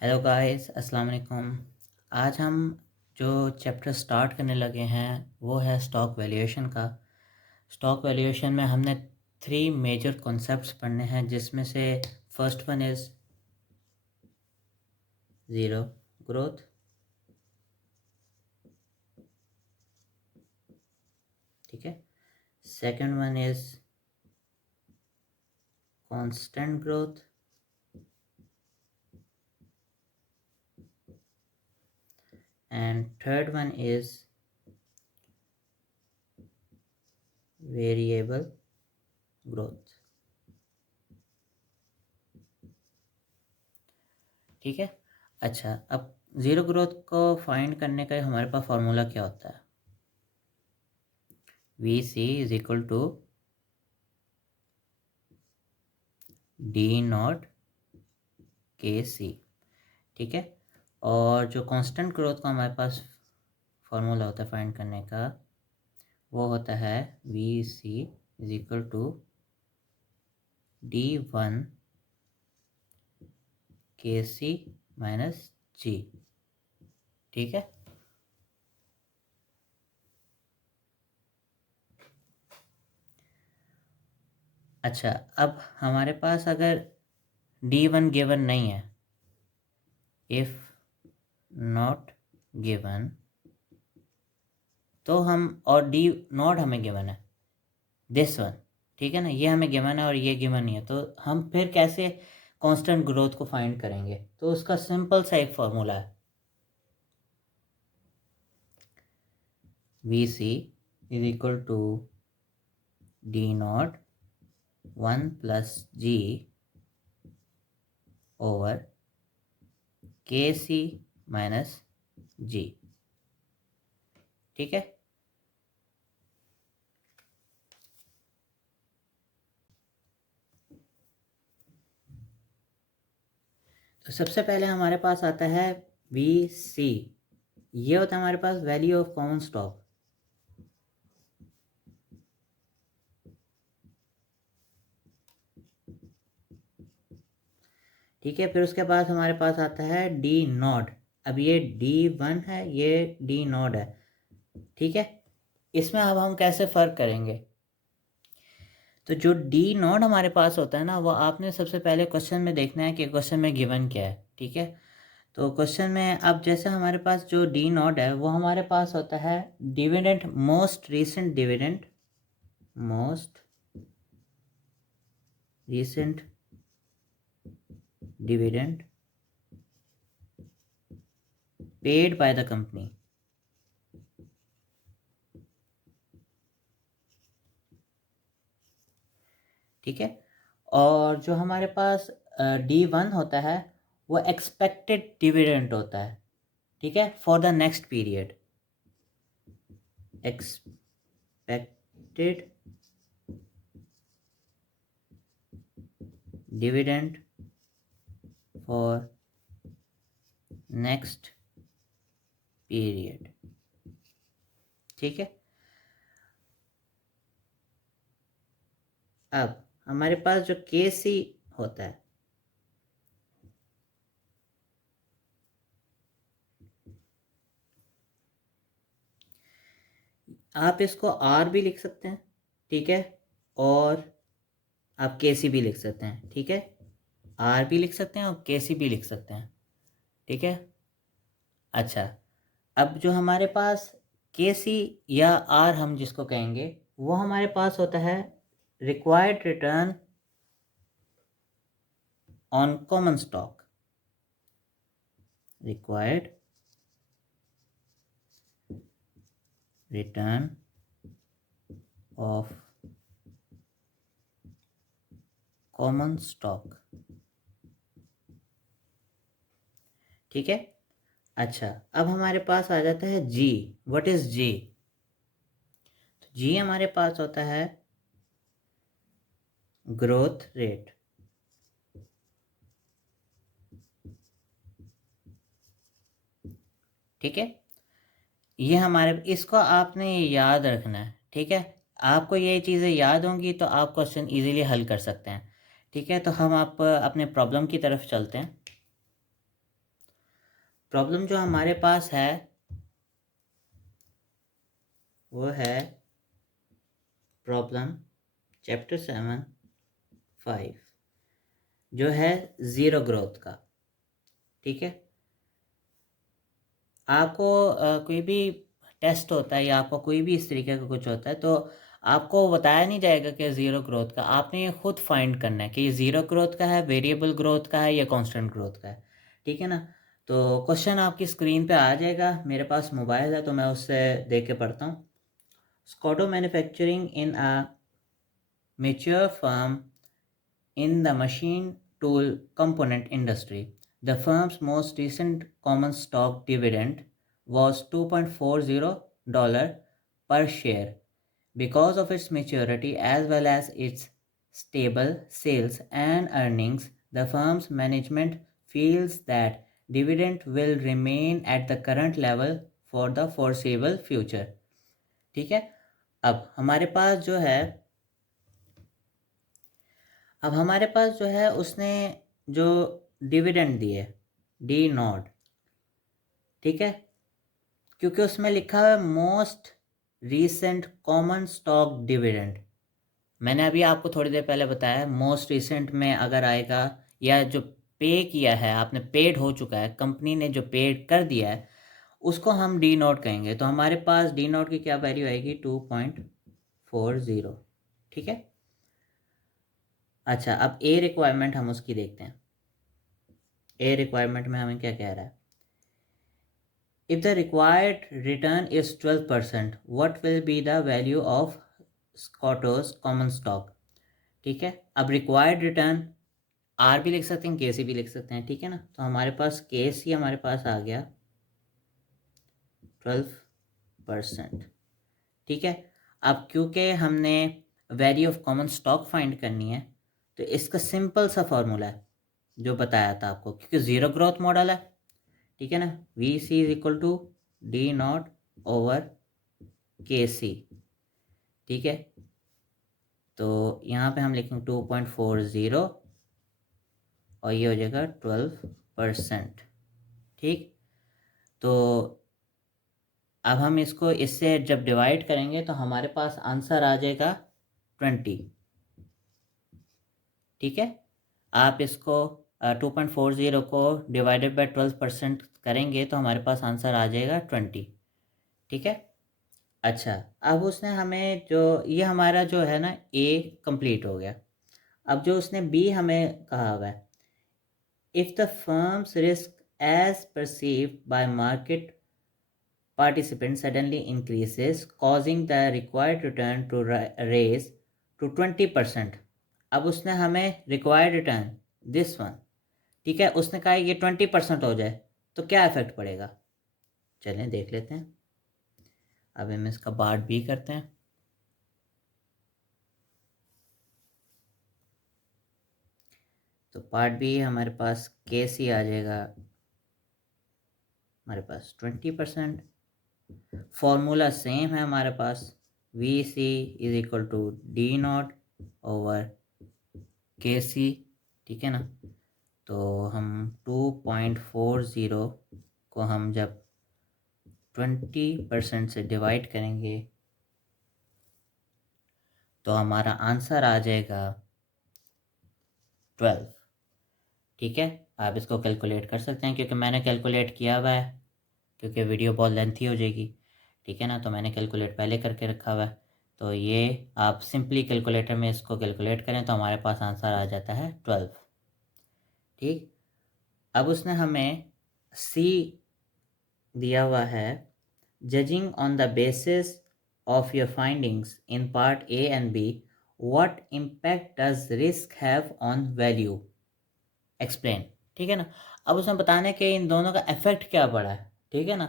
Hello guys, अस्सलाम वालेकुम। आज हम जो चैप्टर स्टार्ट करने लगे हैं वो है स्टॉक वैल्यूएशन का। स्टॉक वैल्यूएशन में हमने 3 मेजर कॉन्सेप्ट्स पढ़ने हैं, जिसमें से first one is zero growth, ठीक है। Second one is constant growth, and third one is variable growth, ठीक है। अच्छा, अब ज़ीरो ग्रोथ को फाइंड करने का हमारे पास फार्मूला क्या होता है? V C is equal to D naught K C, ठीक है। और जो कांस्टेंट ग्रोथ का हमारे पास फार्मूला होता है फाइंड करने का, वो होता है V C is equal to D one K C minus जी, ठीक है। अच्छा, अब हमारे पास अगर डी वन गिवन नहीं है, इफ नॉट गिवन, तो हम, और डी नॉट हमें गिवन है, दिस वन, ठीक है ना, ये हमें गिवन है और ये गिवन नहीं है, तो हम फिर कैसे कांस्टेंट ग्रोथ को फाइंड करेंगे? तो उसका सिंपल सा एक फार्मूला है, V C is equal to D naught 1 plus G over K C minus जी, ठीक है। तो सबसे पहले हमारे पास आता है वी सी, ये होता है हमारे पास वैल्यू ऑफ कॉमन स्टॉक, ठीक है। फिर उसके बाद हमारे पास आता है डी नॉट, अब ये डी वन है, ये डी नॉट है, ठीक है। इसमें अब हम कैसे फ़र्क करेंगे? तो जो डी नॉट हमारे पास होता है ना, वो आपने सबसे पहले क्वेश्चन में देखना है कि क्वेश्चन में गिवन क्या है, ठीक है। तो क्वेश्चन में अब जैसे हमारे पास जो डी नॉट है वो हमारे पास होता है dividend, most recent dividend, most recent dividend paid by the company, ठीक है। और जो हमारे पास डी वन होता है वो एक्सपेक्टेड डिविडेंड होता है, ठीक है, for the next period, expected dividend for next period, ठीक है। अब हमारे पास जो के सी होता है, आप इसको आर भी लिख सकते हैं, ठीक है, और आप के सी भी लिख सकते हैं, ठीक है। आर भी लिख सकते हैं और के सी भी लिख सकते हैं, ठीक है। अच्छा, अब जो हमारे पास के सी या आर हम जिसको कहेंगे, वो हमारे पास होता है required return on common stock, required return of common stock, ठीक है। अच्छा, अब हमारे पास आ जाता है जी। व्हाट इज जी? तो जी हमारे पास होता है ग्रोथ रेट, ठीक है। ये हमारे, इसको आपने याद रखना है, ठीक है। आपको ये चीज़ें याद होंगी तो आप क्वेश्चन इजीली हल कर सकते हैं, ठीक है। तो हम आप अपने प्रॉब्लम की तरफ चलते हैं। प्रॉब्लम जो हमारे पास है वो है प्रॉब्लम चैप्टर 7.5 जो है ज़ीरो ग्रोथ का। ठीक है, आपको कोई भी टेस्ट होता है या आपको कोई भी इस तरीके का कुछ होता है तो आपको बताया नहीं जाएगा कि ज़ीरो ग्रोथ का, आपने ये खुद फाइंड करना है कि ये ज़ीरो ग्रोथ का है, वेरिएबल ग्रोथ का है या कांस्टेंट ग्रोथ का है। ठीक है ना, तो क्वेश्चन आपकी स्क्रीन पे आ जाएगा, मेरे पास मोबाइल है तो मैं उससे देख के पढ़ता हूँ। Scotto manufacturing in a mature firm in the machine tool component industry. The firm's most recent common stock dividend was $2.40 per share. Because of its maturity as well as its stable sales and earnings, the firm's management feels that dividend will remain at the current level for the foreseeable future. ठीक है, अब हमारे पास जो है उसने जो dividend दिए D not, ठीक है, क्योंकि उसमें लिखा हुआ है most recent common stock dividend. मैंने अभी आपको थोड़ी देर पहले बताया है मोस्ट रिसेंट में अगर आएगा या जो पे किया है आपने, पेड हो चुका है, कंपनी ने जो पेड कर दिया है उसको हम डी नॉट कहेंगे। तो हमारे पास डी नॉट की क्या वैल्यू आएगी 2.40। ठीक है, अच्छा अब ए रिक्वायरमेंट हम उसकी देखते हैं। ए रिक्वायरमेंट में हमें क्या कह रहा है, if the required return is 12%, what will be the value of Scotto's common stock. ठीक है, अब रिक्वायर्ड रिटर्न आर भी लिख सकते हैं, के सी भी लिख सकते हैं। ठीक है ना, तो हमारे पास के सी हमारे पास आ गया 12%। ठीक है, अब क्योंकि हमने value of common stock find करनी है तो इसका सिंपल सा फॉर्मूला है जो बताया था आपको, क्योंकि ज़ीरो ग्रोथ मॉडल है। ठीक है ना, V C is equal to D naught over K C. ठीक है, तो यहाँ पे हम लिखेंगे 2.40 और ये हो जाएगा 12%। ठीक, तो अब हम इसको इससे जब डिवाइड करेंगे तो हमारे पास आंसर आ जाएगा 20। ठीक है, आप इसको 2.40 को डिवाइडेड बाय 12% करेंगे तो हमारे पास आंसर आ जाएगा 20। ठीक है, अच्छा अब उसने हमें जो ये हमारा जो है ना ए कंप्लीट हो गया। अब जो उसने बी हमें कहा हुआ है, if the firm's risk as perceived by market participant suddenly increases causing the required return to raise to 20%। अब उसने हमें required return this one, ठीक है, उसने कहा ये 20% हो जाए तो क्या इफेक्ट पड़ेगा, चलें देख लेते हैं। अब हम इसका पार्ट बी करते हैं। तो पार्ट बी हमारे पास के सी आ जाएगा हमारे पास 20%। फॉर्मूला सेम है हमारे पास, V C is equal to D naught over K C. ठीक है ना, तो हम 2.40 को हम जब 20% से डिवाइड करेंगे तो हमारा आंसर आ जाएगा 12। ठीक है, आप इसको कैलकुलेट कर सकते हैं क्योंकि मैंने कैलकुलेट किया हुआ है, क्योंकि वीडियो बहुत लेंथी हो जाएगी। ठीक है ना, तो मैंने कैलकुलेट पहले करके रखा हुआ है, तो ये आप सिंपली कैलकुलेटर में इसको कैलकुलेट करें तो हमारे पास आंसर आ जाता है 12। ठीक, अब उसने हमें सी दिया हुआ है, judging on the basis of your findings in part A and be what impact does risk have on value, explain. ठीक है ना, अब उसमें बताने के इन दोनों का इफेक्ट क्या पड़ा है। ठीक है ना,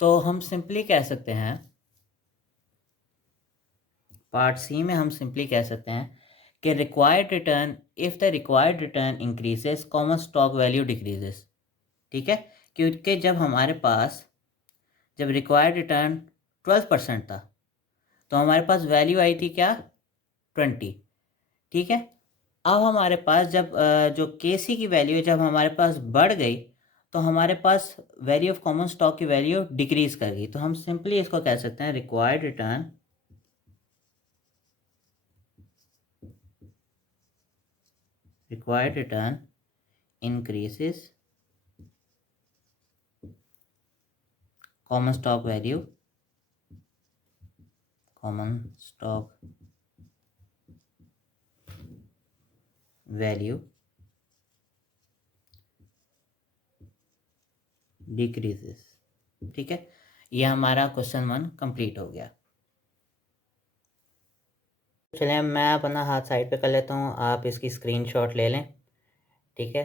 तो हम सिंपली कह सकते हैं पार्ट सी में हम सिंपली कह सकते हैं कि required return, if the required return increases common stock value decreases. ठीक है, क्योंकि जब हमारे पास जब रिक्वायर्ड रिटर्न 12% था तो हमारे पास वैल्यू आई थी क्या 20। ठीक है, अब हमारे पास जब जो के सी की वैल्यू जब हमारे पास बढ़ गई तो हमारे पास वैल्यू ऑफ कॉमन स्टॉक की वैल्यू डिक्रीज कर गई। तो हम सिंपली इसको कह सकते हैं required return increases common stock value decreases। ठीक है, ये हमारा क्वेश्चन 1 कंप्लीट हो गया। चलिए मैं अपना हाथ साइड पे कर लेता हूँ, आप इसकी स्क्रीनशॉट ले लें। ठीक है,